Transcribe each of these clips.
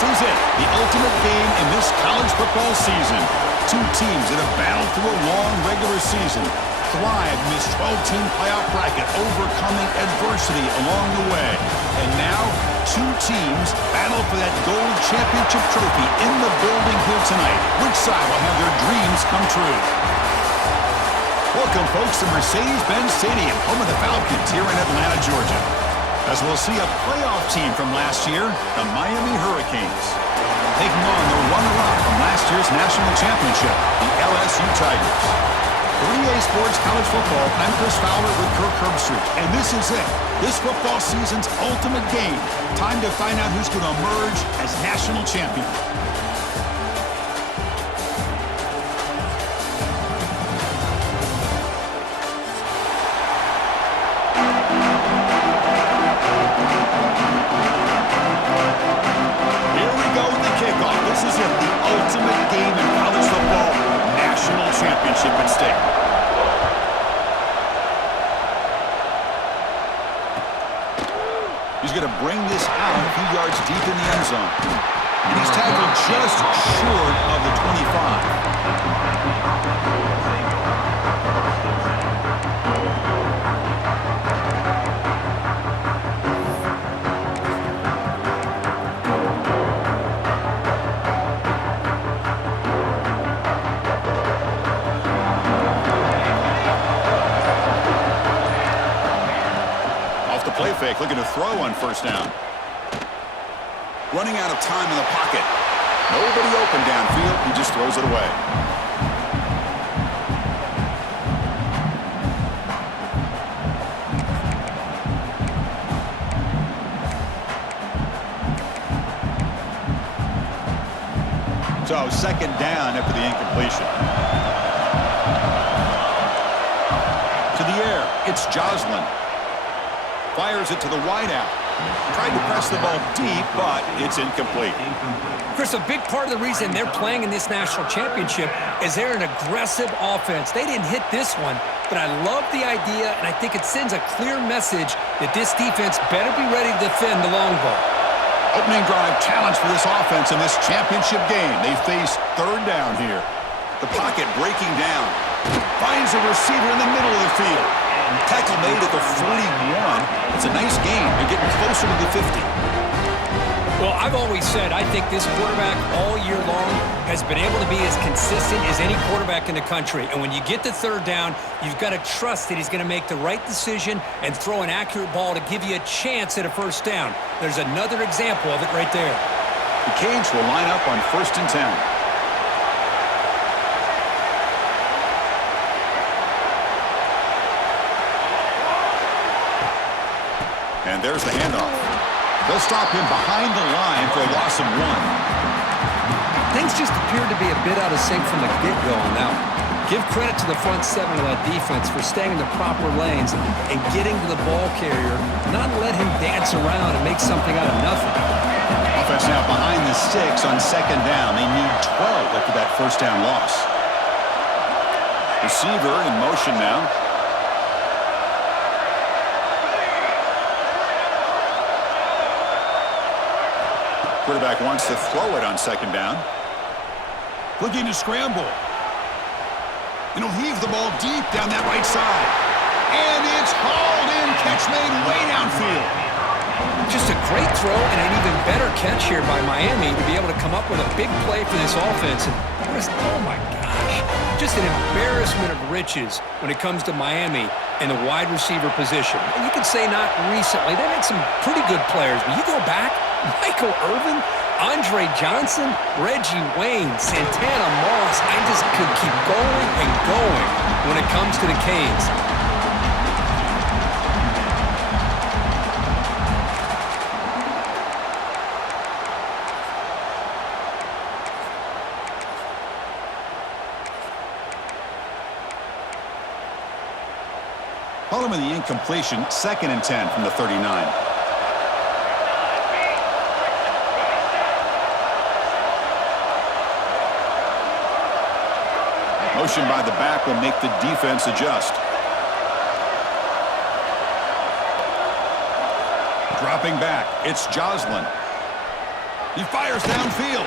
This is it, the ultimate game in this college football season. Two teams that have battled through a long regular season, thrived in this 12-team playoff bracket, overcoming adversity along the way. And now, two teams battle for that gold championship trophy in the building here tonight. Which side will have their dreams come true? Welcome, folks, to Mercedes-Benz Stadium, home of the Falcons here in Atlanta, Georgia. As we'll see a playoff team from last year, the Miami Hurricanes, taking on the runner-up from last year's national championship, the LSU Tigers. 3A Sports College Football, I'm Chris Fowler with Kirk Herbstreit, and this is it. This football season's ultimate game. Time to find out who's going to emerge as national champion. Here we go with the kickoff. This is it, the ultimate game in college football. National championship at stake. He's going to bring this out a few yards deep in the end zone. And he's tackled just short of the 25. Play fake, looking to throw on first down. Running out of time in the pocket. Nobody open downfield. He just throws it away. So second down after the incompletion. To the air, it's Joslin. Fires it to the wideout. Tried to press the ball deep, but it's incomplete. Chris, a big part of the reason they're playing in this national championship is they're an aggressive offense. They didn't hit this one, but I love the idea, and I think it sends a clear message that this defense better be ready to defend the long ball. Opening drive challenge for this offense in this championship game. They face third down here. The pocket breaking down. Finds a receiver in the middle of the field. Tackle made at the 41. It's a nice gain. They're getting closer to the 50. Well, I've always said I think this quarterback all year long has been able to be as consistent as any quarterback in the country. And when you get to third down, you've got to trust that he's going to make the right decision and throw an accurate ball to give you a chance at a first down. There's another example of it right there. The Canes will line up on 1st and 10. And there's the handoff. They'll stop him behind the line for a loss of 1. Things just appeared to be a bit out of sync from the get-go on that one. Give credit to the front seven of that defense for staying in the proper lanes and getting to the ball carrier, not let him dance around and make something out of nothing. Offense now behind the 6 on second down. They need 12 after that first down loss. Receiver in motion now. Quarterback wants to throw it on second down. Looking to scramble. And he'll heave the ball deep down that right side. And it's hauled in. Catch made way downfield. Just a great throw and an even better catch here by Miami to be able to come up with a big play for this offense. And oh my gosh, just an embarrassment of riches when it comes to Miami in the wide receiver position. And you could say not recently. They've had some pretty good players, but you go back, Michael Irvin, Andre Johnson, Reggie Wayne, Santana Moss. I just could keep going and going when it comes to the Canes. Following the incompletion, 2nd and 10 from the 39. Motion by the back will make the defense adjust. Dropping back, it's Joslin. He fires downfield.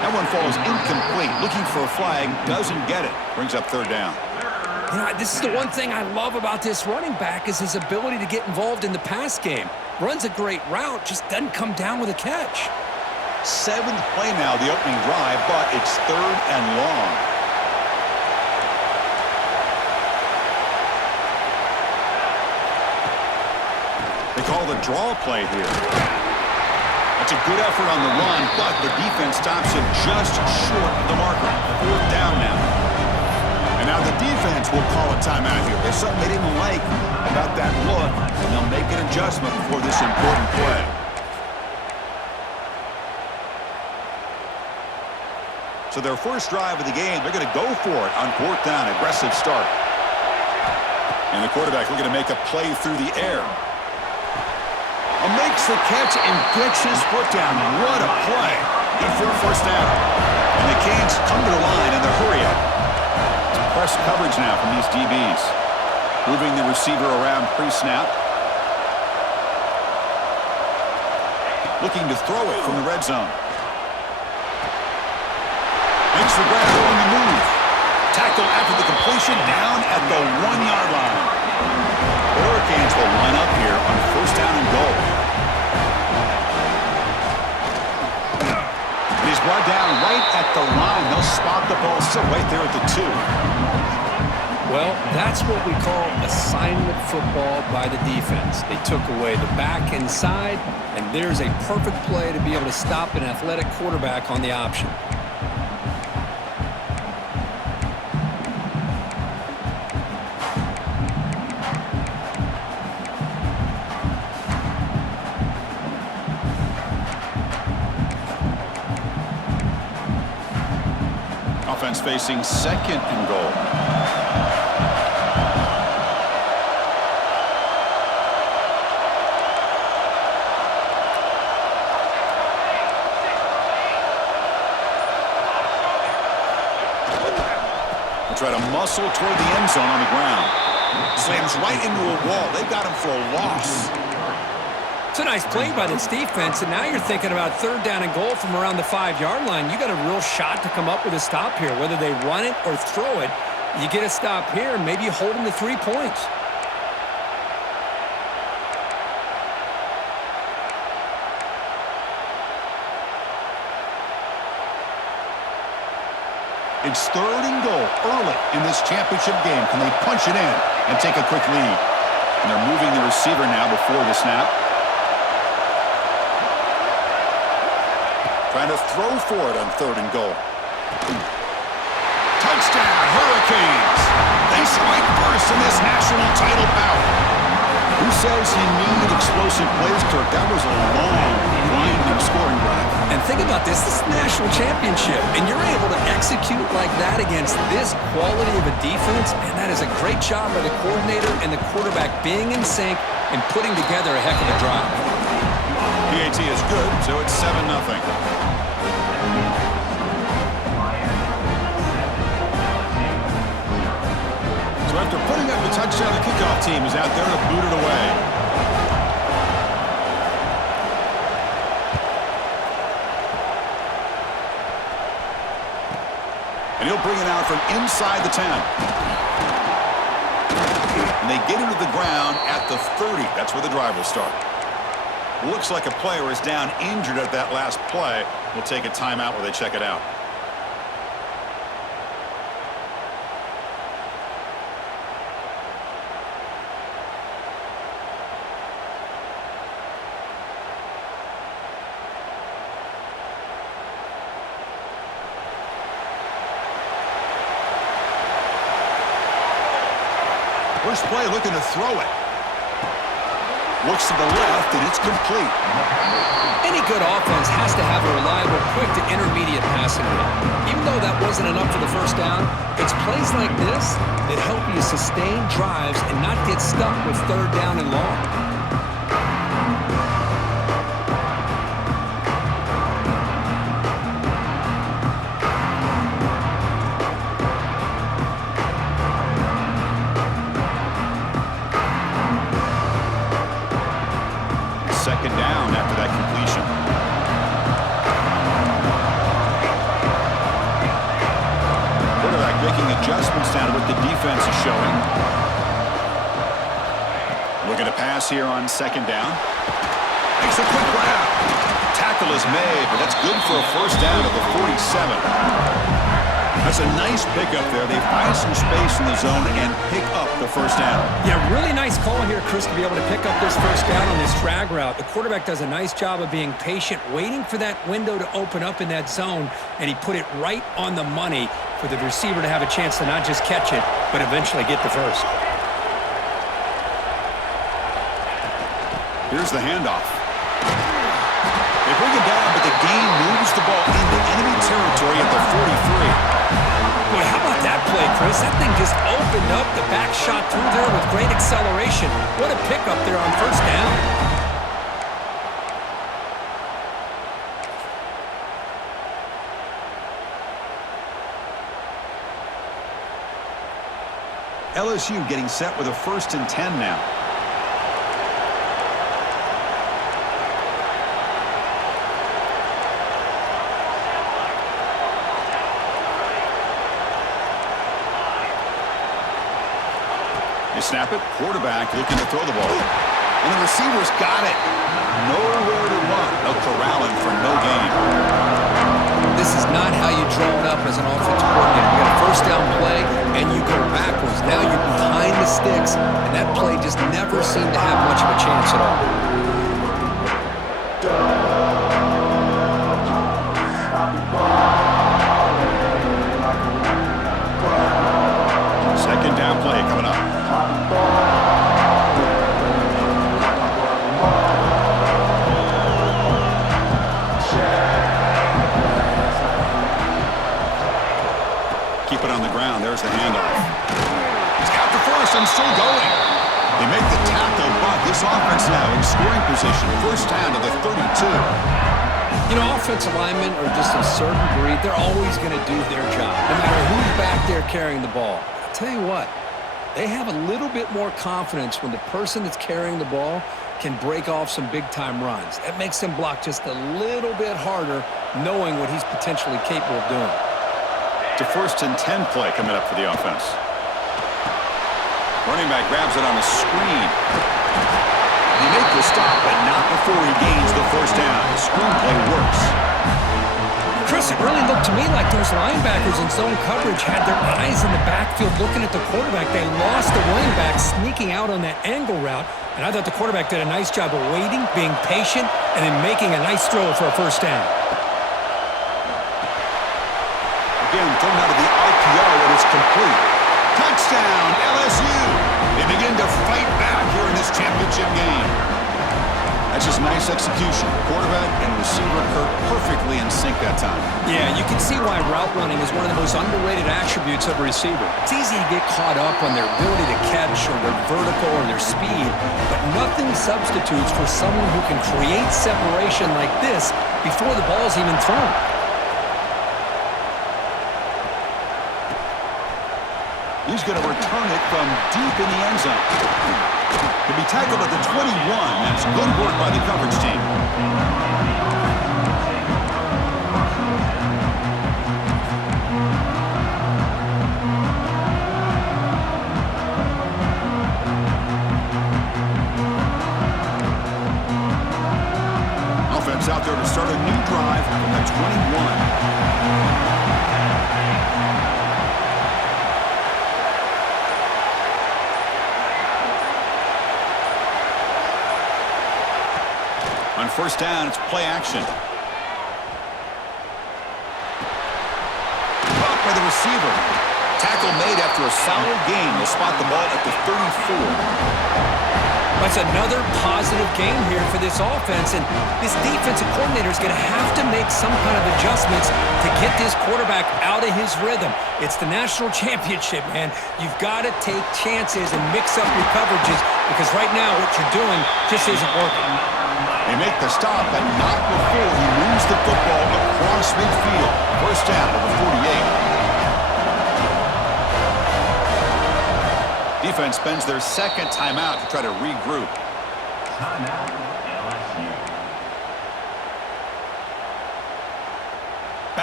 That one falls incomplete. Looking for a flag. Doesn't get it. Brings up third down. You know, this is the one thing I love about this running back is his ability to get involved in the pass game. Runs a great route, just doesn't come down with a catch. 7th play now, the opening drive, but it's 3rd and long. They call the draw play here. That's a good effort on the run, but the defense stops him just short of the marker. 4th down now. And now the defense will call a timeout here. There's something they didn't like about that look, and they'll make an adjustment before this important play. So their first drive of the game, they're going to go for it on 4th down. Aggressive start. And the quarterback looking to make a play through the air. Makes the catch and gets his foot down. What a play. Good for a first down. And the Canes come to the line in the hurry up. It's press coverage now from these DBs. Moving the receiver around pre-snap. Looking to throw it from the red zone. Makes the grab on the move. Tackle after the completion down at the 1-yard line. The Hurricanes will line up here on 1st down and goal. He's brought down right at the line. They'll spot the ball still right there at the 2. Well, that's what we call assignment football by the defense. They took away the back inside, and there's a perfect play to be able to stop an athletic quarterback on the option. Offense facing 2nd and goal. They'll try to muscle toward the end zone on the ground. Slams right into a wall. They got him for a loss. It's a nice play by this defense, and now you're thinking about 3rd down and goal from around the 5-yard line. You got a real shot to come up with a stop here. Whether they run it or throw it, you get a stop here, and maybe you hold them to 3 points. It's 3rd and goal early in this championship game. Can they punch it in and take a quick lead? And they're moving the receiver now before the snap. Trying to throw for it on 3rd and goal. Touchdown, Hurricanes! They strike first in this national title bout. Who says he needed explosive plays, Kirk? That was a long, winding scoring drive. And think about this is the national championship, and you're able to execute like that against this quality of a defense, and that is a great job by the coordinator and the quarterback being in sync and putting together a heck of a drive. PAT is good, so it's 7-0. So after putting up the touchdown, the kickoff team is out there to boot it away. And he'll bring it out from inside the 10. And they get him to the ground at the 30. That's where the drive will start. Looks like a player is down injured at that last play. We'll take a timeout while they check it out. First play looking to throw it. Looks to the left, and it's complete. Any good offense has to have a reliable, quick to intermediate passing game. Even though that wasn't enough for the first down, it's plays like this that help you sustain drives and not get stuck with 3rd down and long. adjustments down to what the defense is showing. Looking to pass here on second down. Makes a quick grab. Tackle is made, but that's good for a first down at the 47. That's a nice pickup there. They find some space in the zone and pick up the first down. Yeah, really nice call here, Chris, to be able to pick up this first down on this drag route. The quarterback does a nice job of being patient, waiting for that window to open up in that zone, and he put it right on the money for the receiver to have a chance to not just catch it, but eventually get the first. Here's the handoff. They bring it down, but the gain moves the ball into enemy territory at the 43. Boy, how about that play, Chris? That thing just opened up. The back shot through there with great acceleration. What a pickup there on first down. LSU getting set with a 1st and 10 now. They snap it, quarterback looking to throw the ball. And the receiver's got it. Nowhere to run. No corralling for no gain. This is not how you draw it up as an offensive coordinator. You got a first down play, and you go backwards. Now you're behind the sticks, and that play just never seemed to have much of a chance at all. Second down play coming up. Keep it on the ground. There's the handoff. He's got the first and still going. They make the tackle, but this offense now in scoring position. First down to the 32. You know, offensive linemen are just a certain breed. They're always going to do their job, no matter who's back there carrying the ball. I'll tell you what, they have a little bit more confidence when the person that's carrying the ball can break off some big-time runs. That makes them block just a little bit harder, knowing what he's potentially capable of doing. It's a 1st and 10 play coming up for the offense. Running back grabs it on the screen. They make the stop, but not before he gains the first down. The screen play works. Chris, it really looked to me like those linebackers in zone coverage had their eyes in the backfield looking at the quarterback. They lost the running back sneaking out on that angle route, and I thought the quarterback did a nice job of waiting, being patient, and then making a nice throw for a first down. Again, thrown out of the RPO, and it's complete. Touchdown, LSU! They begin to fight back here in this championship game. That's just nice execution. Quarterback and receiver perfectly in sync that time. Yeah, you can see why route running is one of the most underrated attributes of a receiver. It's easy to get caught up on their ability to catch or their vertical or their speed, but nothing substitutes for someone who can create separation like this before the ball's even thrown. He's going to return it from deep in the end zone. He'll be tackled at the 21. That's good work by the coverage team. Offense out there to start a new drive from the 21. On first down, it's play action. Caught by the receiver. Tackle made after a solid gain. They'll spot the ball at the 34. That's another positive game here for this offense, and this defensive coordinator is going to have to make some kind of adjustments to get this quarterback out of his rhythm. It's the national championship, man. You've got to take chances and mix up your coverages because right now what you're doing just isn't working. They make the stop, but not before he moves the football across midfield. First down to the 48. Defense spends their second timeout to try to regroup.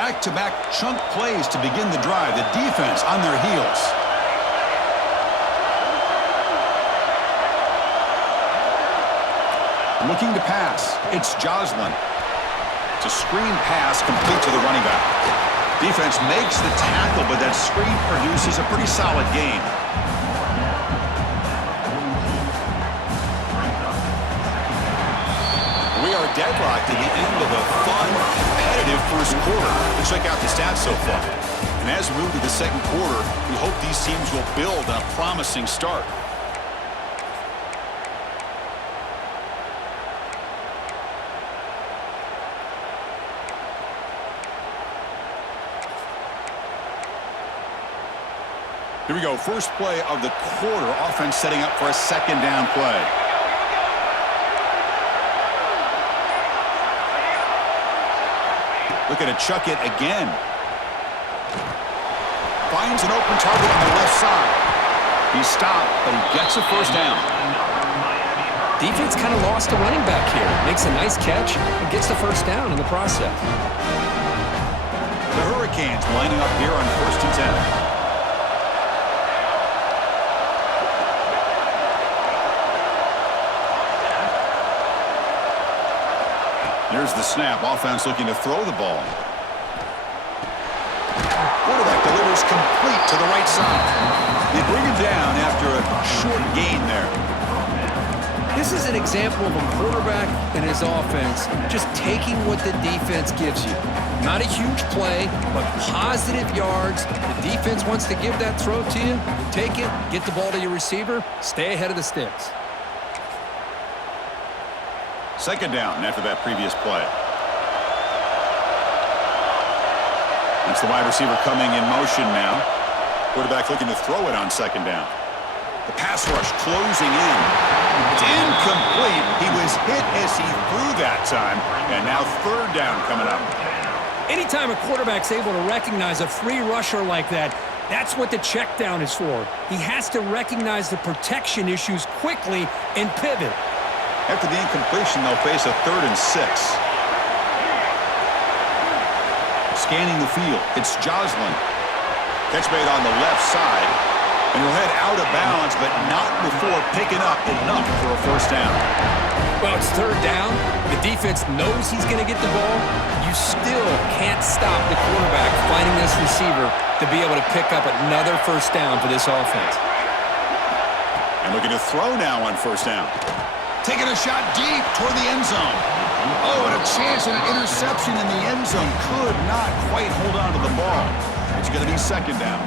Back-to-back chunk plays to begin the drive. The defense on their heels. Looking to pass. It's Joslin. It's a screen pass complete to the running back. Defense makes the tackle, but that screen produces a pretty solid gain. We are deadlocked at the end of a fun, competitive first quarter. Let's check out the stats so far. And as we move to the second quarter, we hope these teams will build on a promising start. Here we go, first play of the quarter. Offense setting up for a second down play. Looking to chuck it again. Finds an open target on the left side. He's stopped, but he gets a first down. Defense kind of lost a running back here. Makes a nice catch and gets the first down in the process. The Hurricanes lining up here on 1st and 10. Here's the snap. Offense looking to throw the ball. Quarterback delivers complete to the right side. They bring him down after a short gain there. This is an example of a quarterback and his offense just taking what the defense gives you. Not a huge play, but positive yards. The defense wants to give that throw to you. You take it, get the ball to your receiver, stay ahead of the sticks. Second down after that previous play. It's the wide receiver coming in motion now. Quarterback looking to throw it on second down. The pass rush closing in. It's incomplete. He was hit as he threw that time. And now third down coming up. Anytime a quarterback's able to recognize a free rusher like that, that's what the check down is for. He has to recognize the protection issues quickly and pivot. After the incompletion, they'll face a 3rd and 6. Scanning the field, it's Joslin. Catch made on the left side. And he'll head out of bounds, but not before picking up enough for a first down. Well, it's third down. The defense knows he's going to get the ball. You still can't stop the quarterback finding this receiver to be able to pick up another first down for this offense. And looking to throw now on first down. Taking a shot deep toward the end zone. Oh, and a chance at an interception in the end zone. Could not quite hold on to the ball. It's going to be second down.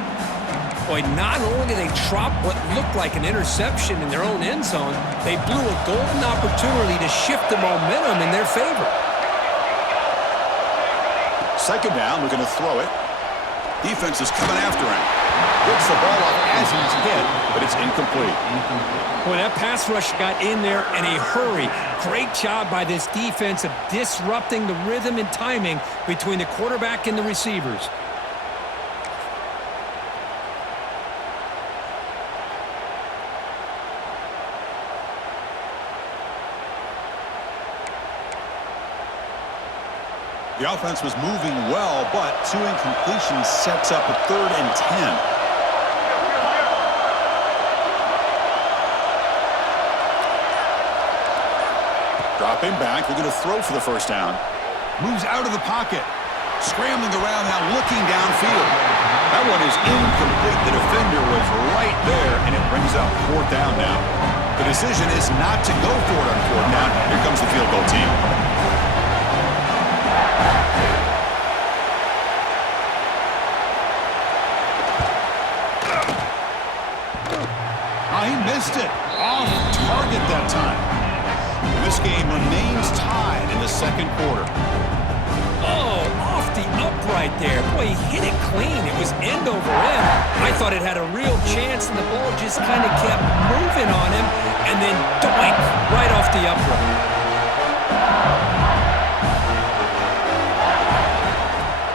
Boy, not only did they drop what looked like an interception in their own end zone, they blew a golden opportunity to shift the momentum in their favor. Second down, looking to throw it. Defense is coming after him. Gets the ball up as he's hit, but it's incomplete. Boy, that pass rush got in there in a hurry. Great job by this defense of disrupting the rhythm and timing between the quarterback and the receivers. The offense was moving well, but 2 incompletions sets up a 3rd and 10. Dropping back, looking to throw for the first down. Moves out of the pocket. Scrambling around now, looking downfield. That one is incomplete. The defender was right there, and it brings up 4th down now. The decision is not to go for it on 4th down. Here comes the field goal team. He missed it. Off target that time. And this game remains tied in the second quarter. Oh, off the upright there. Boy, he hit it clean. It was end over end. I thought it had a real chance, and the ball just kind of kept moving on him, and then doink, right off the upright.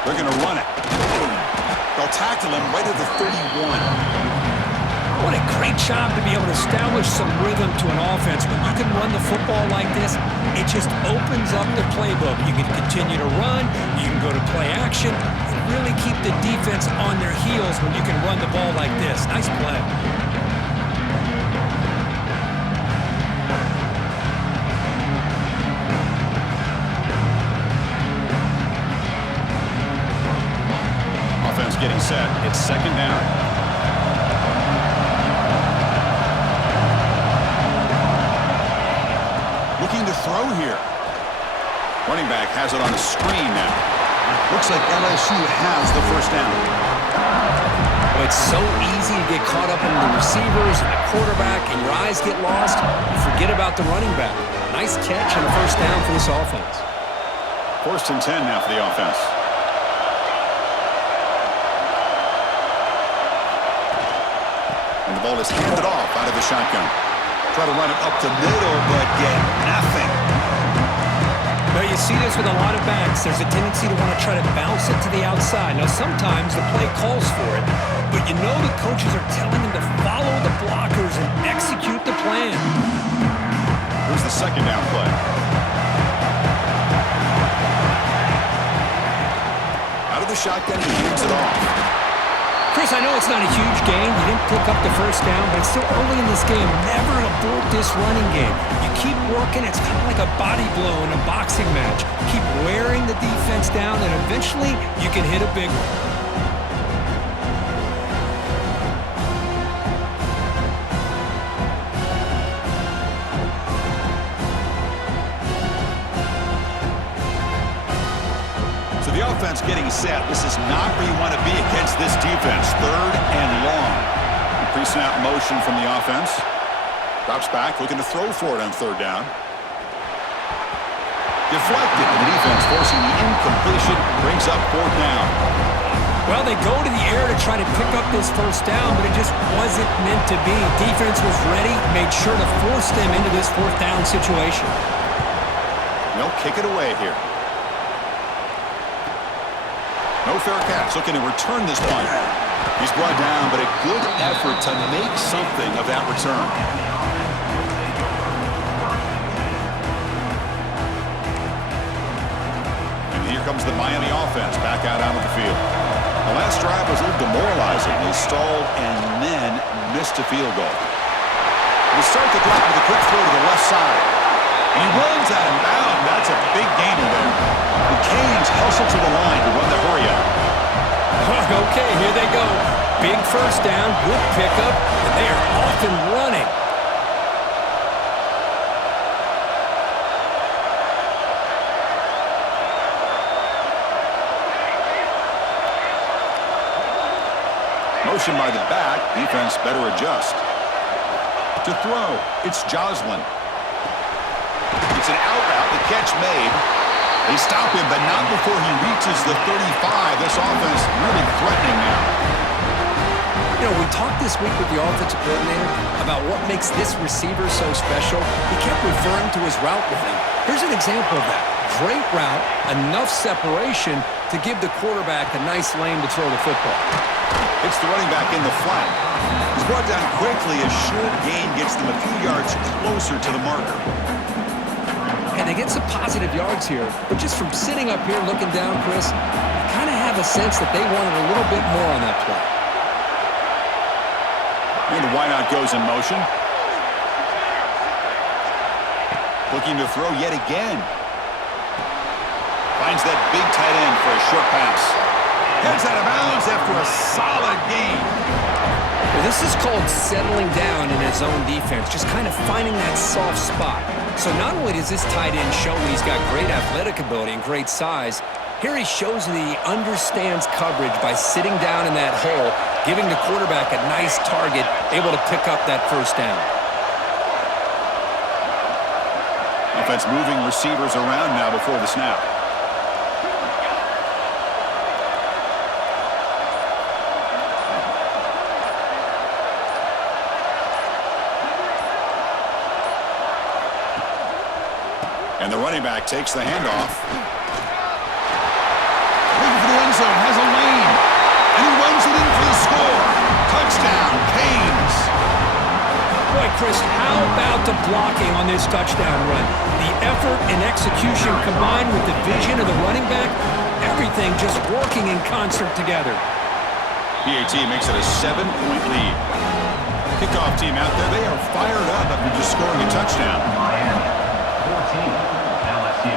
They're going to run it. They'll tackle him right at the 31. What a great job to be able to establish some rhythm to an offense. When you can run the football like this, it just opens up the playbook. You can continue to run. You can go to play action. really keep the defense on their heels when you can run the ball like this. Nice play. Offense getting set. It's second down. Looking to throw here. Running back has it on the screen now. Looks like LSU has the first down. Well, it's so easy to get caught up in the receivers and the quarterback, and your eyes get lost. You forget about the running back. Nice catch and a first down for this offense. 1st and 10 now for the offense. And the ball is handed off out of the shotgun. Try to run it up the middle, but get nothing. Well, you see this with a lot of backs. There's a tendency to want to try to bounce it to the outside. Now, sometimes the play calls for it, but you know the coaches are telling them to follow the blockers and execute the plan. Here's the second down play. Out of the shotgun, he hands it off. Chris, I know it's not a huge gain. You didn't pick up the first down, but it's still early in this game. Never abort this running game. You keep working. It's kind of like a body blow in a boxing match. Keep wearing the defense down, and eventually you can hit a big one. The offense getting set. This is not where you want to be against this defense. 3rd and long. Pre-snap motion from the offense. Drops back, looking to throw for it on 3rd down. Deflected, and the defense forcing the incompletion. Brings up 4th down. Well, they go to the air to try to pick up this first down, but it just wasn't meant to be. Defense was ready, made sure to force them into this 4th down situation. They'll kick it away here. No fair catch. Looking to return this punt. He's brought down, but a good effort to make something of that return. And here comes the Miami offense back out onto the field. The last drive was a little demoralizing. They stalled and then missed a field goal. They start the drive with a quick throw to the left side. And he runs out of bounds. That's a big gain there. The Canes hustle to the line to run the hurry up. Okay, here they go. Big first down, good pickup, and they are off and running. Motion by the back. Defense better adjust. To throw, it's Joslin. It's an out route. The catch made. They stop him, but not before he reaches the 35. This offense really threatening now. You know, we talked this week with the offensive coordinator about what makes this receiver so special. He kept referring to his route running. Here's an example of that. Great route, enough separation to give the quarterback a nice lane to throw the football. It's the running back in the flat. He's brought down quickly. A short gain gets them a few yards closer to the marker. And they get some positive yards here, but just from sitting up here looking down, Chris, you kind of have a sense that they wanted a little bit more on that play. And the wideout goes in motion. Looking to throw yet again. Finds that big tight end for a short pass. Heads out of bounds after a solid gain. Well, this is called settling down in his own defense, just kind of finding that soft spot. So not only does this tight end show he's got great athletic ability and great size, here he shows that he understands coverage by sitting down in that hole, giving the quarterback a nice target, able to pick up that first down. Offense moving receivers around now before the snap. And the running back takes the handoff. Looking for the end zone, has a lane. And he runs it in for the score. Touchdown, Canes. Boy, Chris, how about the blocking on this touchdown run? The effort and execution combined with the vision of the running back, everything just working in concert together. PAT makes it a 7-point lead. Kickoff team out there, they are fired up after just scoring a touchdown. Miami 14, LSU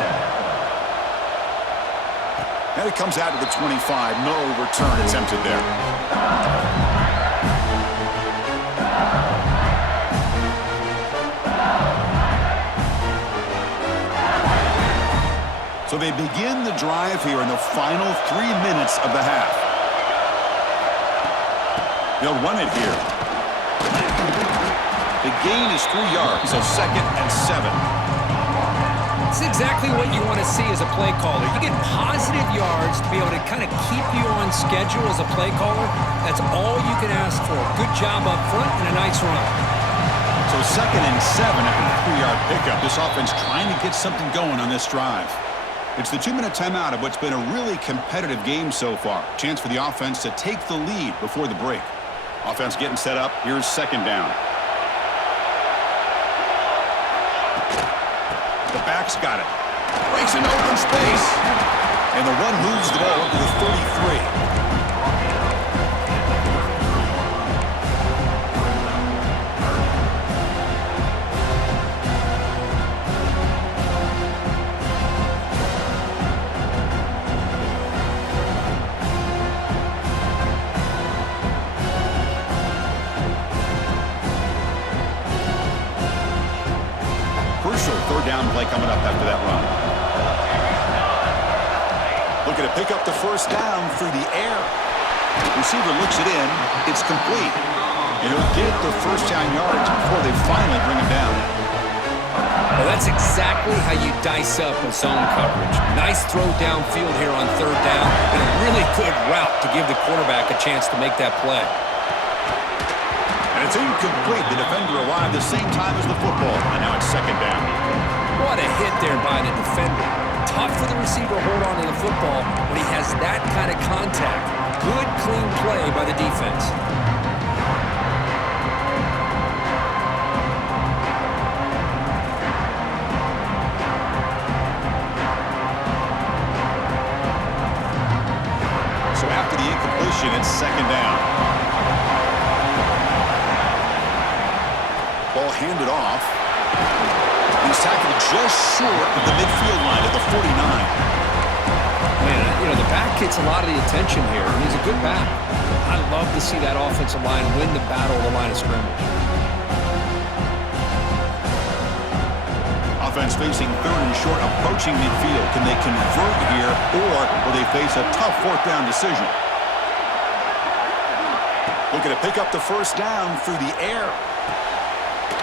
7. And it comes out to the 25. No return attempted there. So they begin the drive here in the final 3 minutes of the half. They'll run it here. The gain is 3 yards, so 2nd and 7. It's exactly what you want to see as a play caller. You get positive yards to be able to kind of keep you on schedule as a play caller. That's all you can ask for. Good job up front and a nice run. So 2nd and 7 after the 3-yard pickup. This offense trying to get something going on this drive. It's the 2-minute timeout of what's been a really competitive game so far. Chance for the offense to take the lead before the break. Offense getting set up. Here's 2nd down. The back's got it. Breaks an open space. And the one moves the ball up to the 33. Crucial 3rd down play coming up after that run. Looking to pick up the 1st down through the air. Receiver looks it in. It's complete. And he'll get the 1st down yardage before they finally bring him down. Well, that's exactly how you dice up a zone coverage. Nice throw downfield here on 3rd down, and a really good route to give the quarterback a chance to make that play. And it's incomplete. The defender arrived the same time as the football, and now it's 2nd down. What a hit there by the defender. Tough for the receiver to hold on to the football when he has that kind of contact. Good, clean play by the defense. So after the incompletion, it's 2nd down. Ball handed off. He's tackled just short of the midfield line at the 49. Man, you know, the back gets a lot of the attention here, and he's a good back. I love to see that offensive line win the battle of the line of scrimmage. Offense facing 3rd and short, approaching midfield. Can they convert here, or will they face a tough 4th down decision? Looking to pick up the 1st down through the air.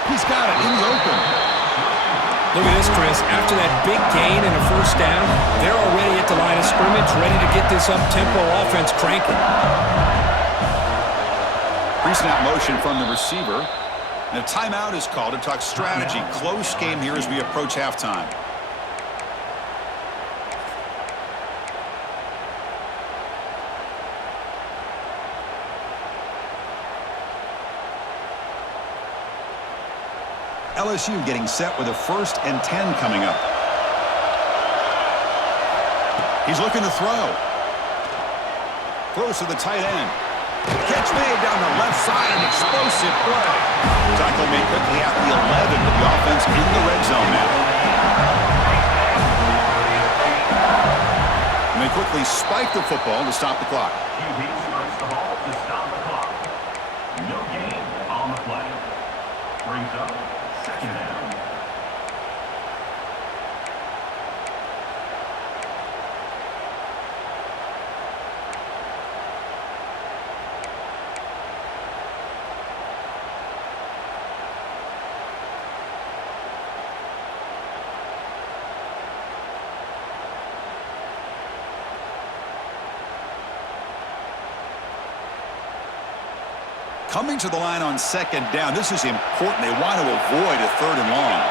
He's got it in the open. Look at this, Chris. After that big gain and a 1st down, they're already at the line of scrimmage, ready to get this up-tempo offense cranking. Pre-snap motion from the receiver. And a timeout is called to talk strategy. Close game here as we approach halftime. LSU getting set with a 1st and 10 coming up. He's looking to throw. Throws to the tight end. Catch made down the left side, an explosive play. Tackle made quickly at the 11, but the offense in the red zone now. And they quickly spike the football to stop the clock. QB strikes the ball to stop the clock. No gain on the play. Brings up 2nd down. Coming to the line on 2nd down. This is important. They want to avoid a 3rd and long.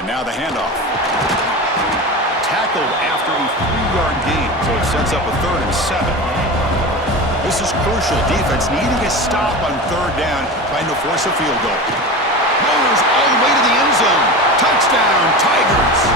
And now the handoff. Tackled after a 3-yard gain, so it sets up a 3rd and 7. This is crucial. Defense needing a stop on 3rd down, trying to force a field goal. Motors all the way to the end zone. Touchdown, Tigers!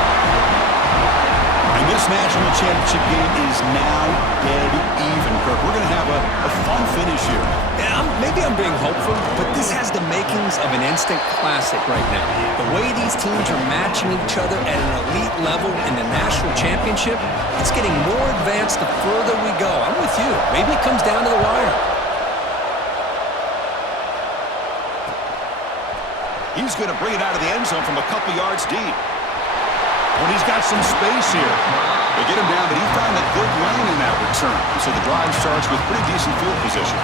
This national championship game is now dead even, Kirk. We're going to have a fun finish here. Yeah, maybe I'm being hopeful, but this has the makings of an instant classic right now. The way these teams are matching each other at an elite level in the national championship, it's getting more advanced the further we go. I'm with you. Maybe it comes down to the wire. He's going to bring it out of the end zone from a couple yards deep. When he's got some space here. They get him down, but he found a good lane in that return. So the drive starts with pretty decent field position.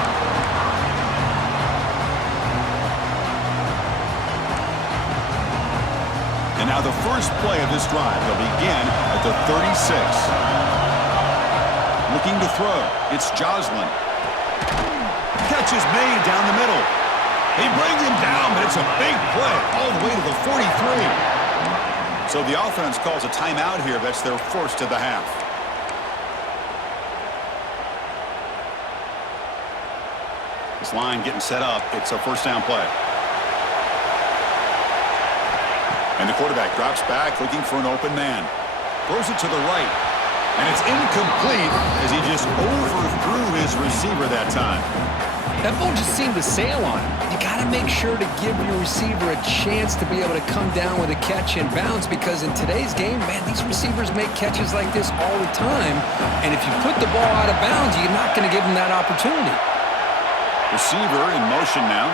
And now the first play of this drive will begin at the 36. Looking to throw. It's Joslin. Catch is made down the middle. He brings him down, but it's a big play all the way to the 43. So the offense calls a timeout here. That's their first of the half. This line getting set up. It's a first down play. And the quarterback drops back looking for an open man. Throws it to the right. And it's incomplete as he just overthrew his receiver that time. That ball just seemed to sail on him. You got to make sure to give your receiver a chance to be able to come down with a catch and bounce, because in today's game, man, these receivers make catches like this all the time. And if you put the ball out of bounds, you're not going to give them that opportunity. Receiver in motion now.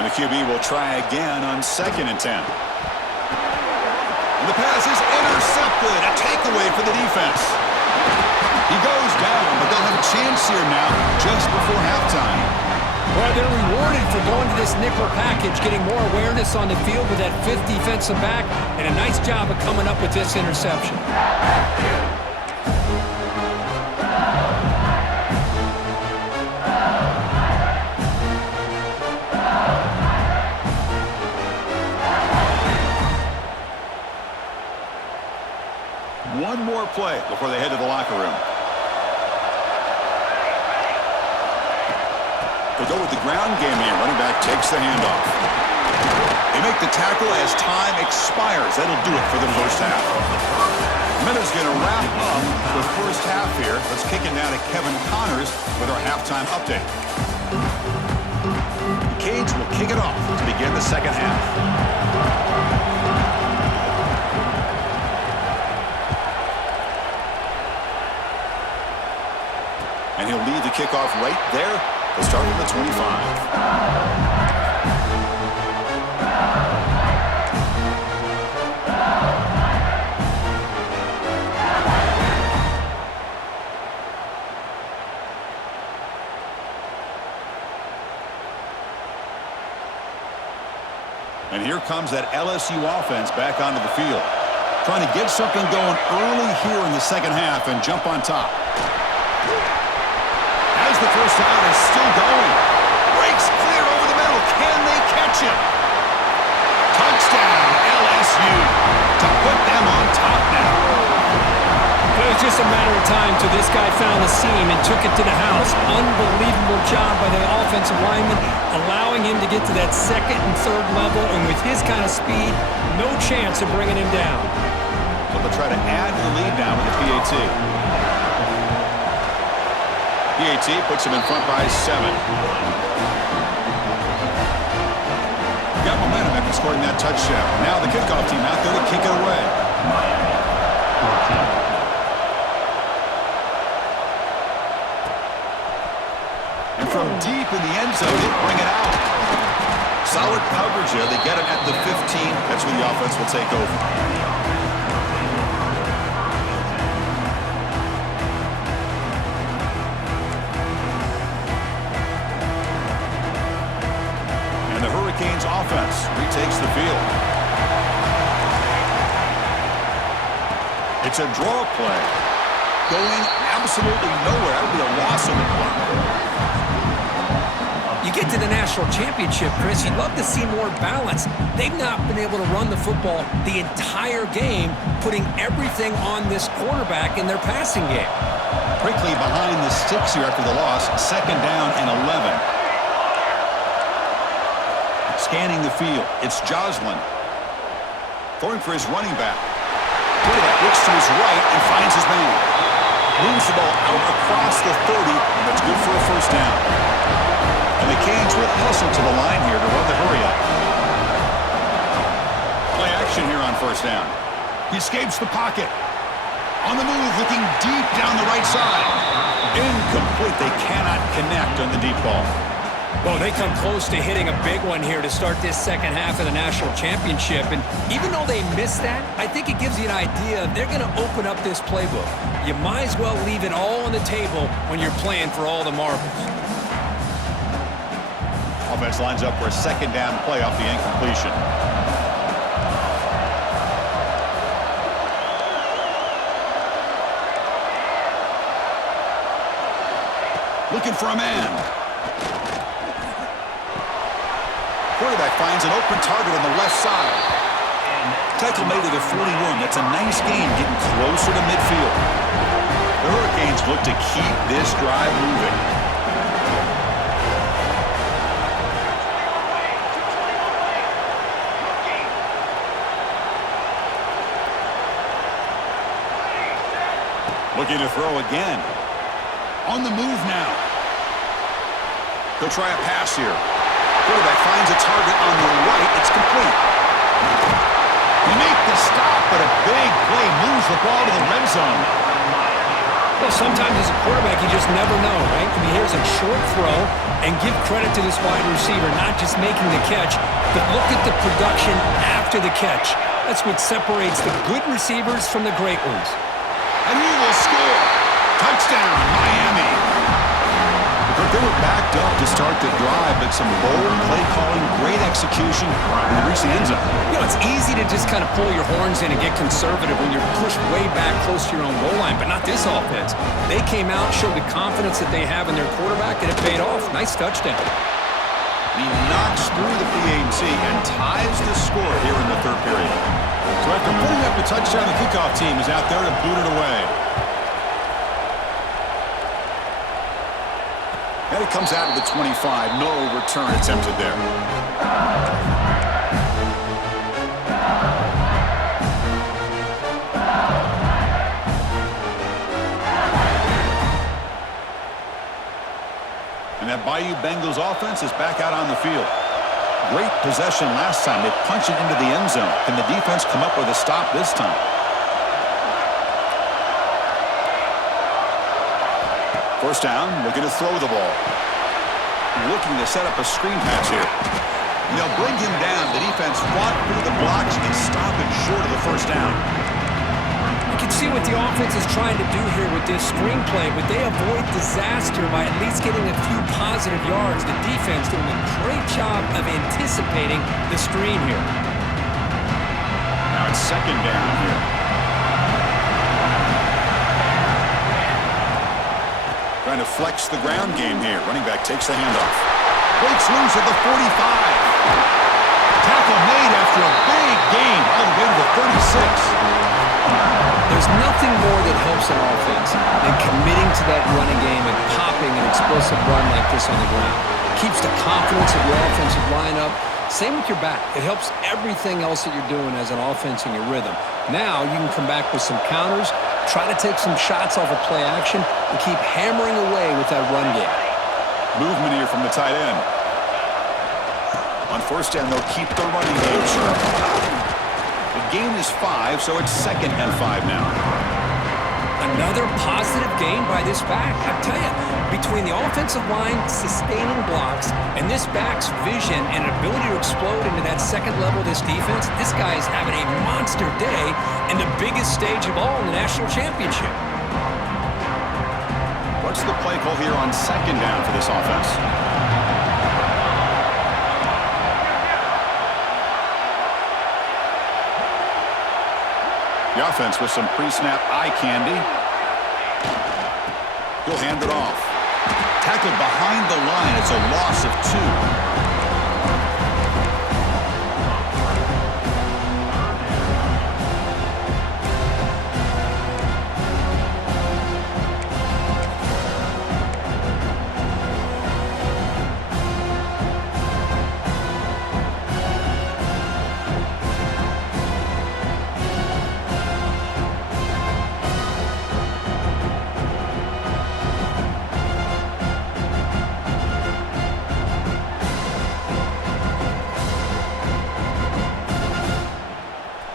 And the QB will try again on 2nd and 10. And the pass is intercepted. A takeaway for the defense. He goes down, but they'll have a chance here now just before halftime. Well, they're rewarded for going to this nickel package, getting more awareness on the field with that 5th defensive back, and a nice job of coming up with this interception. One more play before they head to the locker room. They go with the ground game here. Running back takes the handoff. They make the tackle as time expires. That'll do it for the first half. Miller's going to wrap up the first half here. Let's kick it now to Kevin Connors with our halftime update. The Canes will kick it off to begin the second half. And he'll lead the kickoff right there. They'll start from the 25. And here comes that LSU offense back onto the field. Trying to get something going early here in the second half and jump on top. As the first down is still going. Breaks clear over the middle. Can they catch it? Touchdown, LSU. To put them on top now. It was just a matter of time till this guy found the seam and took it to the house. Unbelievable job by the offensive lineman, allowing him to get to that 2nd and 3rd level, and with his kind of speed, no chance of bringing him down. So they'll try to add to the lead now with the PAT. PAT puts him in front by 7. Got momentum after scoring that touchdown. Now the kickoff team out there to kick it away. And from deep in the end zone, they bring it out. Solid coverage there. They get it at the 15. That's where the offense will take over. And the Hurricanes offense retakes the field. It's a draw play. Going absolutely nowhere. That would be a loss of the play. You get to the national championship, Chris, you'd love to see more balance. They've not been able to run the football the entire game, putting everything on this quarterback in their passing game. Quickly behind the sticks here after the loss. 2nd down and 11. Scanning the field. It's Joslin. Throwing for his running back. Quarterback looks to his right and finds his man. Moves the ball out across the 30, and that's good for a first down. And the Canes will hustle to the line here to run the hurry-up. Play action here on first down. He escapes the pocket. On the move, looking deep down the right side. Incomplete. They cannot connect on the deep ball. Well, they come close to hitting a big one here to start this second half of the national championship. And even though they missed that, I think it gives you an idea they're going to open up this playbook. You might as well leave it all on the table when you're playing for all the marbles. Offense lines up for a second down play off the incompletion. Looking for a man. Quarterback finds an open target on the left side. Tackle made at the 41. That's a nice gain, getting closer to midfield. The Hurricanes look to keep this drive moving. Looking to throw again. On the move now. He'll try a pass here. Quarterback finds a target on the right. It's complete. They make the stop, but a big play moves the ball to the red zone. Well, sometimes as a quarterback, you just never know, right? I mean, here's a short throw, and give credit to this wide receiver, not just making the catch, but look at the production after the catch. That's what separates the good receivers from the great ones. And he will score. Touchdown, Miami. They were backed up to start the drive, but some bold play calling, great execution, and they reached the end zone. You know, it's easy to just kind of pull your horns in and get conservative when you're pushed way back close to your own goal line, but not this offense. They came out, showed the confidence that they have in their quarterback, and it paid off. Nice touchdown. He knocks through the PAT and ties the score here in the third period. So after putting up the touchdown, the kickoff team is out there to boot it away. And it comes out of the 25. No return attempted there. And that Bayou Bengals offense is back out on the field. Great possession last time. They punch it into the end zone. Can the defense come up with a stop this time? First down, looking to throw the ball. Looking to set up a screen pass here. They'll bring him down. The defense fought through the blocks and stop him short of the first down. You can see what the offense is trying to do here with this screenplay, but they avoid disaster by at least getting a few positive yards. The defense doing a great job of anticipating the screen here. Now it's second down here. Trying to flex the ground game here. Running back takes the handoff. Breaks loose at the 45. Tackle made after a big gain all the way to the 36. There's nothing more that helps an offense than committing to that running game and popping an explosive run like this on the ground. Keeps the confidence of your offensive lineup. Same with your back. It helps everything else that you're doing as an offense in your rhythm. Now you can come back with some counters, try to take some shots off of play action, and keep hammering away with that run game. Movement here from the tight end. On first down, they'll keep the running game short. The game is 5, so it's second and 5 now. Another positive gain by this back. I tell you, between the offensive line sustaining blocks and this back's vision and ability to explode into that second level of this defense, this guy is having a monster day in the biggest stage of all in the national championship. What's the play call here on second down for this offense? The offense with some pre-snap eye candy. He'll hand it off. Tackled behind the line. It's a loss of 2.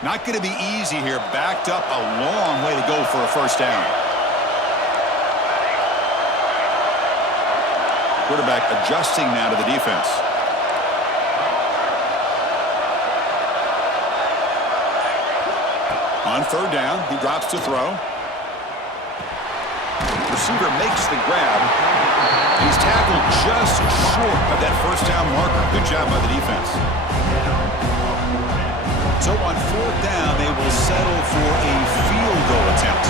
Not going to be easy here. Backed up a long way to go for a first down. Quarterback adjusting now to the defense. On third down, he drops to throw. Receiver makes the grab. He's tackled just short of that first down marker. Good job by the defense. So on fourth down, they will settle for a field goal attempt.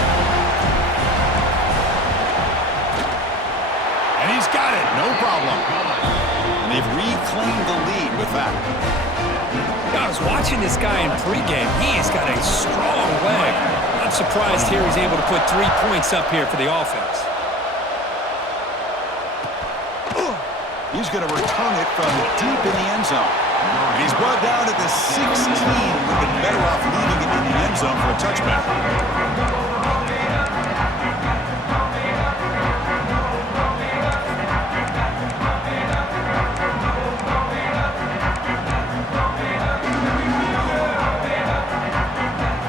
And he's got it, no problem. And they've reclaimed the lead with that. I was watching this guy in pregame. He's got a strong leg. I'm surprised here he's able to put 3 points up here for the offense. He's going to return it from deep in the end zone. And he's brought down at the 16. Would have been better off leaving it in the end zone for a touchback.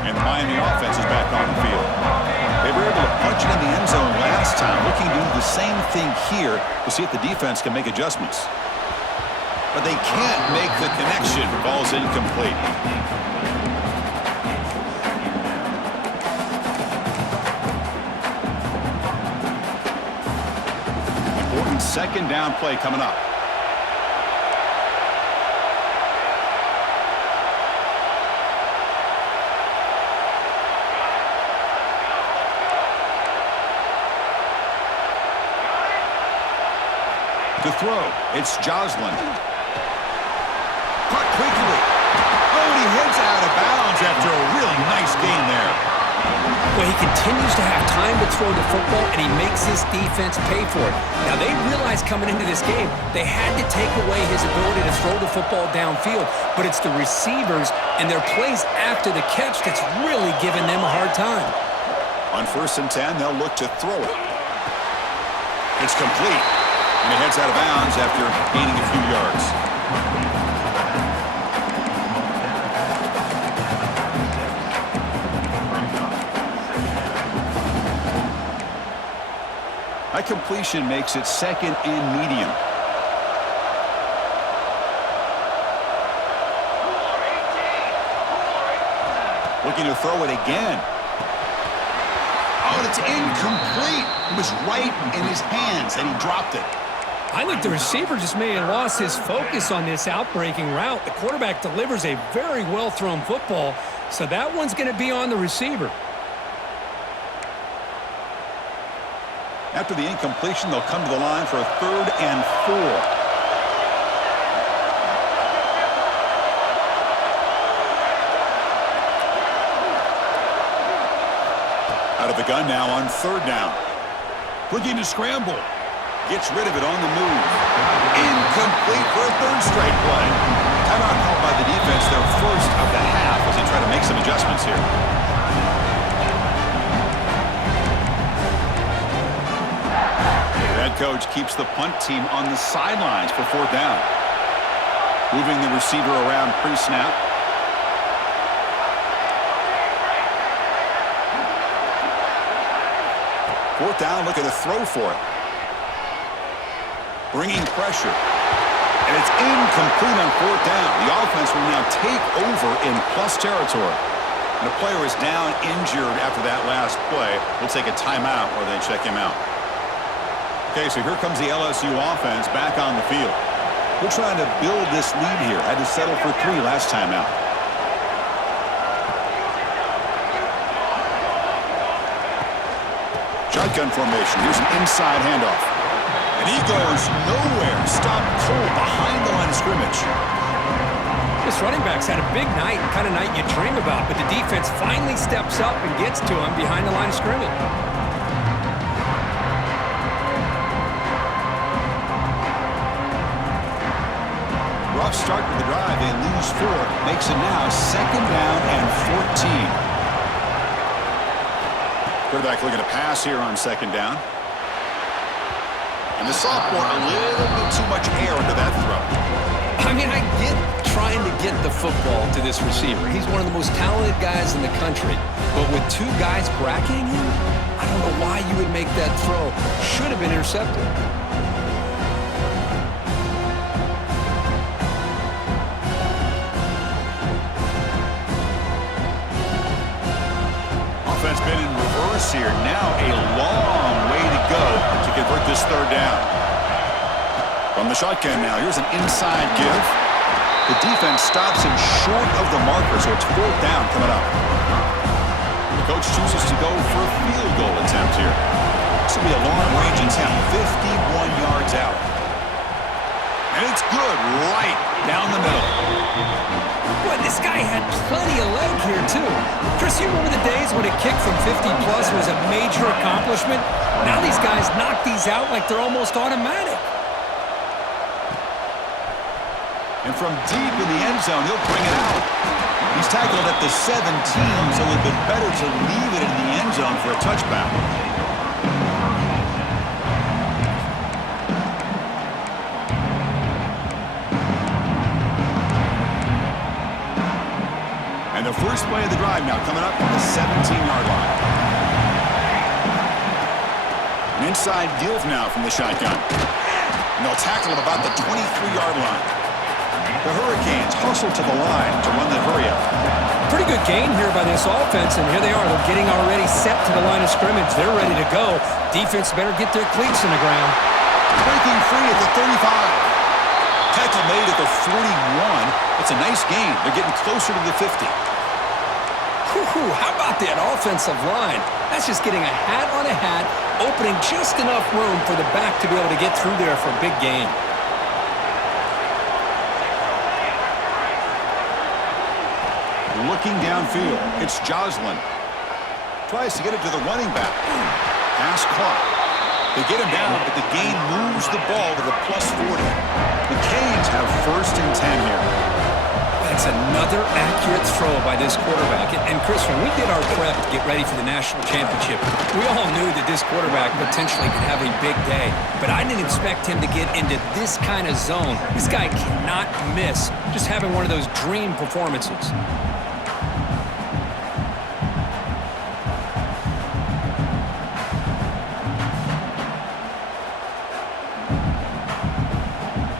And the Miami offense is back on the field. They were able to punch it in the end zone last time, looking to do the same thing here to see if the defense can make adjustments. But they can't make the connection. Ball's incomplete. Important second down play coming up. To throw, it's Joslin. Caught quickly. Oh, and he heads out of bounds after a really nice gain there. Well, he continues to have time to throw the football, and he makes his defense pay for it. Now, they realized coming into this game, they had to take away his ability to throw the football downfield, but it's the receivers and their plays after the catch that's really giving them a hard time. On 1st and 10, they'll look to throw it. It's complete. And he heads out of bounds after gaining a few yards. That completion makes it 2nd and medium. Looking to throw it again. Oh, and it's incomplete. It was right in his hands, and he dropped it. I think the receiver just may have lost his focus on this outbreaking route. The quarterback delivers a very well-thrown football, so that one's going to be on the receiver. After the incompletion, they'll come to the line for a 3rd and 4. Out of the gun now on 3rd down. Looking to scramble. Gets rid of it on the move. Incomplete for a 3rd straight play. Timeout called by the defense, their first of the half, as they try to make some adjustments here. The head coach keeps the punt team on the sidelines for 4th down. Moving the receiver around pre-snap. Fourth down, looking to throw for it. Bringing pressure. And it's incomplete on 4th down. The offense will now take over in plus territory. And the player is down injured after that last play. We'll take a timeout or they check him out. Okay, so here comes the LSU offense back on the field. We're trying to build this lead here. Had to settle for 3 last time out. Shotgun formation. Here's an inside handoff. And he goes nowhere. Stopped cold behind the line of scrimmage. This running back's had a big night, the kind of night you dream about, but the defense finally steps up and gets to him behind the line of scrimmage. Rough start to the drive. They lose 4. Makes it now 2nd down and 14. Quarterback looking to pass here on 2nd down. And the sophomore a little bit too much air into that throw. I mean, I get trying to get the football to this receiver. He's one of the most talented guys in the country. But with two guys bracketing him, I don't know why you would make that throw. Should have been intercepted. Offense been in reverse here. Now a long way to go to convert this third down. From the shotgun now, here's an inside give. The defense stops him short of the marker, so it's fourth down coming up. The coach chooses to go for a field goal attempt here. This will be a long-range attempt, 51 yards out. And it's good right down the middle. Boy, this guy had plenty of leg here, too. Chris, you remember the days when a kick from 50-plus was a major accomplishment? Now these guys knock these out like they're almost automatic. And from deep in the end zone, he'll bring it out. He's tackled at the 17, so it would have been better to leave it in the end zone for a touchback. And the first play of the drive now coming up from the 17-yard line. An inside give now from the shotgun. And they'll tackle him about the 23-yard line. The Hurricanes hustle to the line to run the hurry-up. Pretty good gain here by this offense, and here they are. They're getting already set to the line of scrimmage. They're ready to go. Defense better get their cleats in the ground. Breaking free at the 35. Tackle made at the 41. It's a nice gain. They're getting closer to the 50. Whew, how about that offensive line? That's just getting a hat on a hat, opening just enough room for the back to be able to get through there for a big gain. Looking downfield, it's Joslin. Tries to get it to the running back. Pass clock. They get him down, but the gain moves the ball to the plus 40. The Canes have first and 10 here. That's another accurate throw by this quarterback. And Chris, when we did our prep to get ready for the national championship, we all knew that this quarterback potentially could have a big day. But I didn't expect him to get into this kind of zone. This guy cannot miss. Just having one of those dream performances.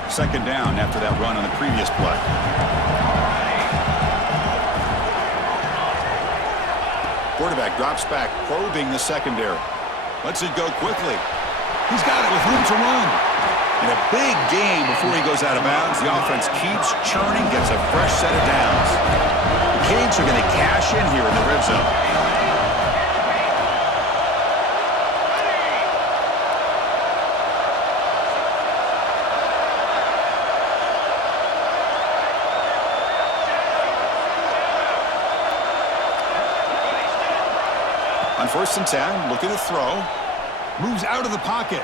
Second down after that run on the previous play. Quarterback drops back, probing the secondary. Lets it go quickly. He's got it with room to run. And a big gain before he goes out of bounds. The offense keeps churning, gets a fresh set of downs. The Canes are going to cash in here in the red zone. On first and 10, looking to throw. Moves out of the pocket.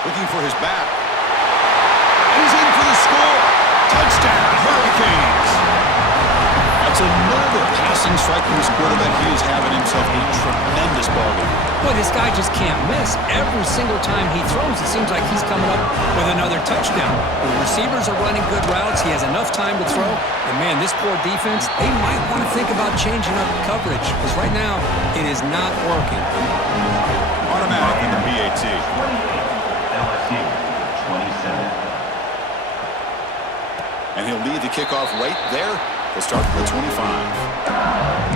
Looking for his back. And he's in for the score. Touchdown, Hurricanes. That's another passing strike from this quarterback. He is having himself a tremendous ball game. Boy, this guy just can't miss. Every single time he throws, it seems like he's coming up with another touchdown. The receivers are running good routes. He has enough time to throw. And, man, this poor defense, they might want to think about changing up coverage because right now it is not working. Automatic in the PAT. 28, LSU, 27. And he'll lead the kickoff right there. He'll start from the 25.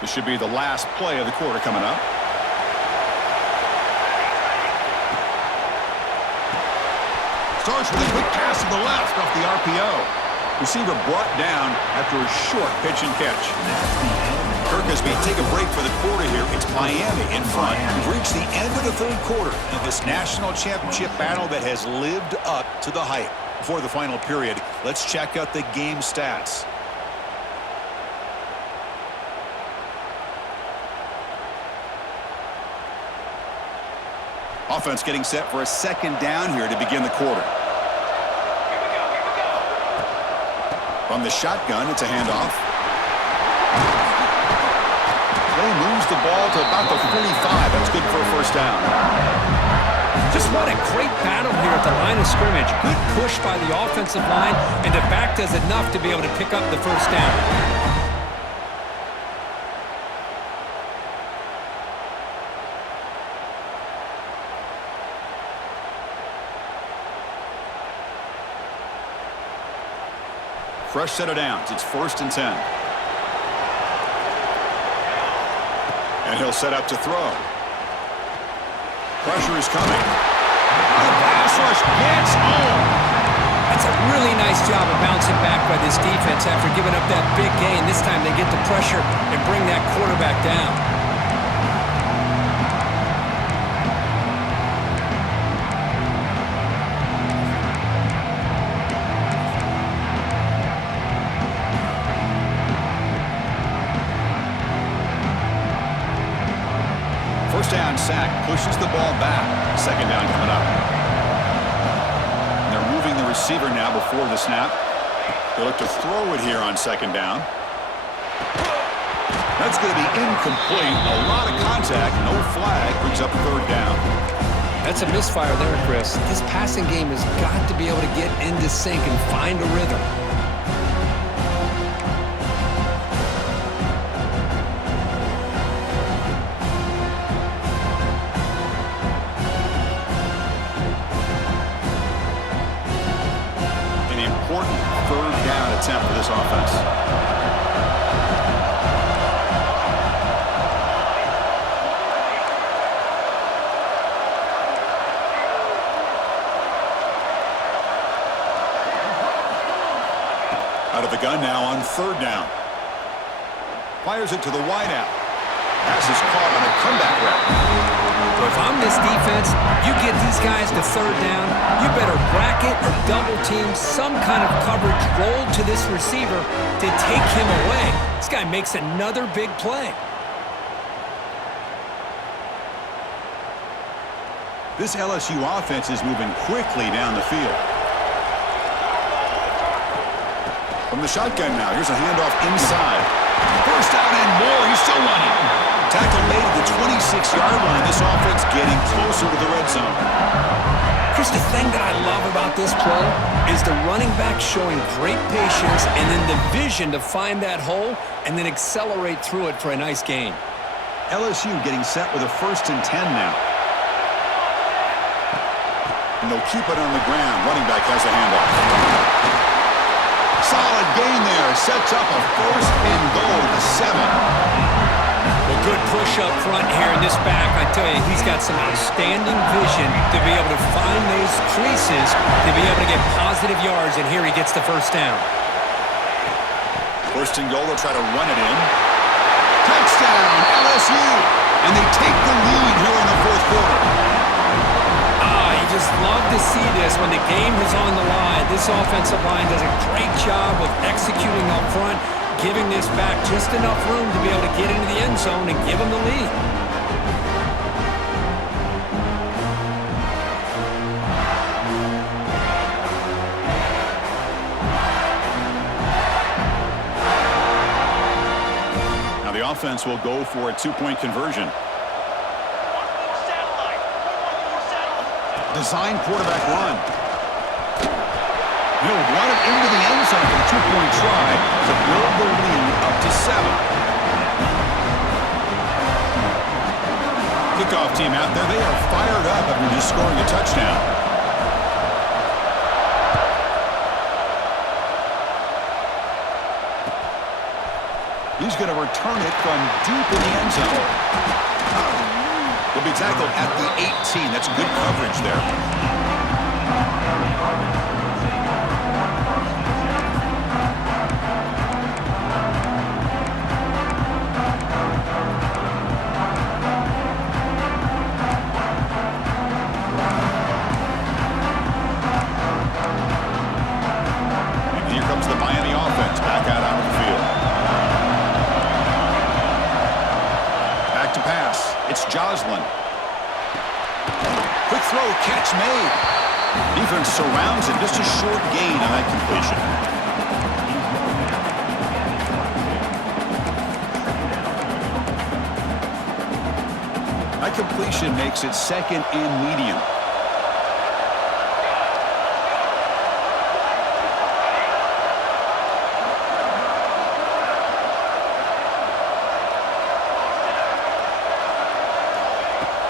This should be the last play of the quarter coming up. Starts with a quick pass to the left off the RPO. Receiver brought down after a short pitch and catch. Kirk, as we take a break for the quarter here, it's Miami in front. We've reached the end of the third quarter in this national championship battle that has lived up to the hype. Before the final period, let's check out the game stats. Offense getting set for a second down here to begin the quarter. From the shotgun, it's a handoff. They moves the ball to about the 45. That's good for a first down. Just what a great battle here at the line of scrimmage. Good push by the offensive line, and the back does enough to be able to pick up the first down. Fresh set of downs. It's 1st and 10. And he'll set up to throw. Pressure is coming. The pass rush gets home. That's a really nice job of bouncing back by this defense after giving up that big gain. This time they get the pressure and bring that quarterback down. First down sack pushes the ball back. Second down coming up. And they're moving the receiver now before the snap. They look to throw it here on second down. That's going to be incomplete. A lot of contact. No flag. Brings up third down. That's a misfire there, Chris. This passing game has got to be able to get into sync and find a rhythm. Attempt for this offense. Out of the gun now on third down. Fires it to the wideout. Pass is caught on a comeback route. So if I'm this defense, you get these guys to third down, you better bracket or double team some kind of coverage rolled to this receiver to take him away. This guy makes another big play. This LSU offense is moving quickly down the field. From the shotgun now, here's a handoff inside. First down and more, he's still running. Tackle made at the 26-yard line. This offense getting closer to the red zone. Chris, the thing that I love about this play is the running back showing great patience and then the vision to find that hole and then accelerate through it for a nice gain. LSU getting set with a 1st and 10 now. And they'll keep it on the ground. Running back has a handoff. Solid gain there. Sets up a 1st and goal to 7. Well, good push up front here in this back. I tell you, he's got some outstanding vision to be able to find those creases, to be able to get positive yards, and here he gets the first down. 1st and goal, they'll try to run it in. Touchdown, LSU! And they take the lead here in the 4th quarter. You just love to see this when the game is on the line. This offensive line does a great job of executing up front, giving this back just enough room to be able to get into the end zone and give them the lead. Now the offense will go for a 2-point conversion. Design quarterback run. He'll run it into the end zone for the 2-point try to build the lead up to 7. Kickoff team out there, they are fired up after just scoring a touchdown. He's going to return it from deep in the end zone. Will be tackled at the 18. That's good coverage there. And here comes the Miami offense back out onto the field. Back to pass. It's Joslin. Quick throw, catch made. Defense surrounds him. Just a short gain on that completion. formation makes it second and medium.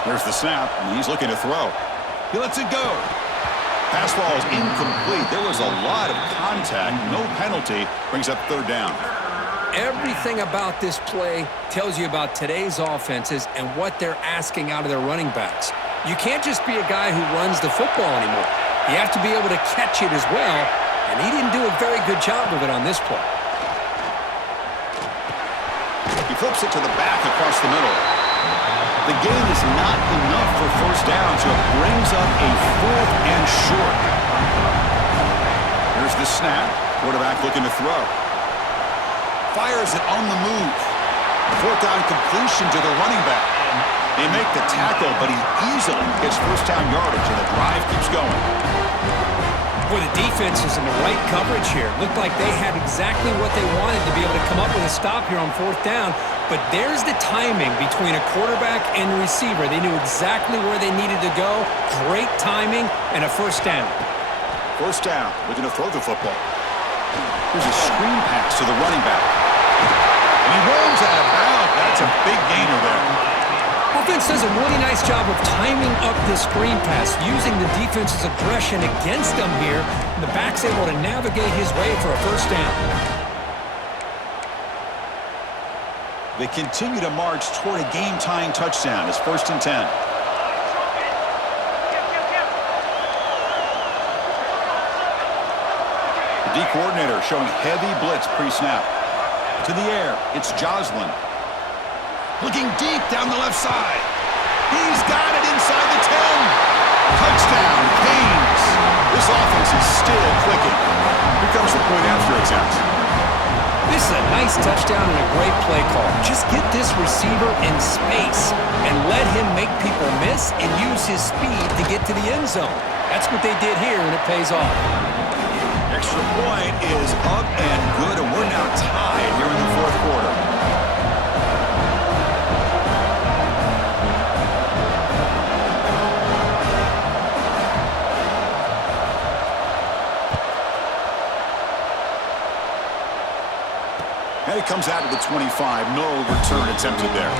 Here's the snap, and he's looking to throw. He lets it go. Pass ball is incomplete. There was a lot of contact. No penalty. Brings up third down. Everything about this play tells you about today's offenses and what they're asking out of their running backs. You can't just be a guy who runs the football anymore. You have to be able to catch it as well, and he didn't do a very good job of it on this play. He flips it to the back across the middle. The gain is not enough for first down, so it brings up a 4th and short. Here's the snap. Quarterback looking to throw. Fires it on the move. 4th down completion to the running back. They make the tackle, but he easily gets first down yardage, and the drive keeps going. Boy, the defense is in the right coverage here. Looked like they had exactly what they wanted to be able to come up with a stop here on 4th down. But there's the timing between a quarterback and the receiver. They knew exactly where they needed to go. Great timing and a first down. First down, looking to throw the football. Here's a screen pass to the running back. And he rolls out of bounds. That's a big gainer there. Offense does a really nice job of timing up this screen pass, using the defense's aggression against them here. And the back's able to navigate his way for a first down. They continue to march toward a game-tying touchdown. It's 1st and 10. The D coordinator showing heavy blitz pre-snap. To the air, it's Joslin. Looking deep down the left side. He's got it inside the 10. Touchdown, Canes. This offense is still clicking. Here comes the point after attempt. This is a nice touchdown and a great play call. Just get this receiver in space and let him make people miss and use his speed to get to the end zone. That's what they did here, and it pays off. Extra point is up and good, and we're now tied here in the 4th quarter. And it comes out of the 25. No return attempted there.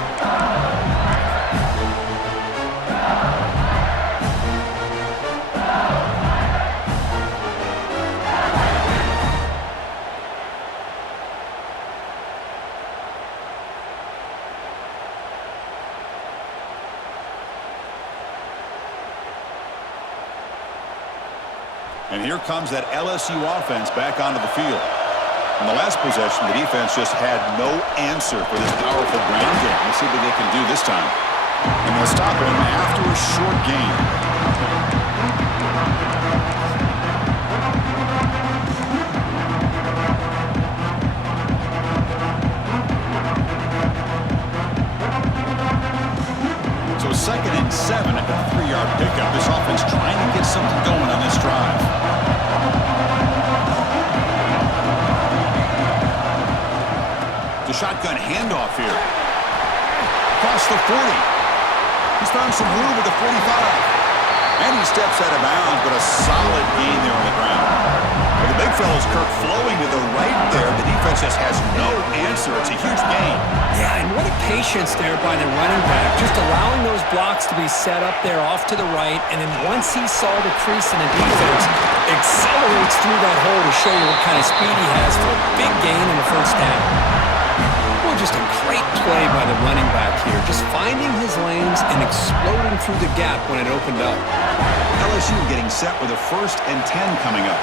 And here comes that LSU offense back onto the field. In the last possession, the defense just had no answer for this powerful ground game. Let's see what they can do this time. And they'll stop him after a short gain. So 2nd and 7 at the 3-yard pickup. This offense trying to get something going on this drive. The shotgun handoff here. Across the 40. He's found some room at the 45. And he steps out of bounds, but a solid gain there on the ground. Well, the big fellow's Kirk flowing to the right there. The defense just has no answer. It's a huge gain. Yeah, and what a patience there by the running back. Just allowing those blocks to be set up there off to the right, and then once he saw the crease in the defense, accelerates through that hole to show you what kind of speed he has for a big gain in the first down. Well, just a great play by the running back here, just finding his lanes and exploding through the gap when it opened up. LSU getting set with a 1st and 10 coming up.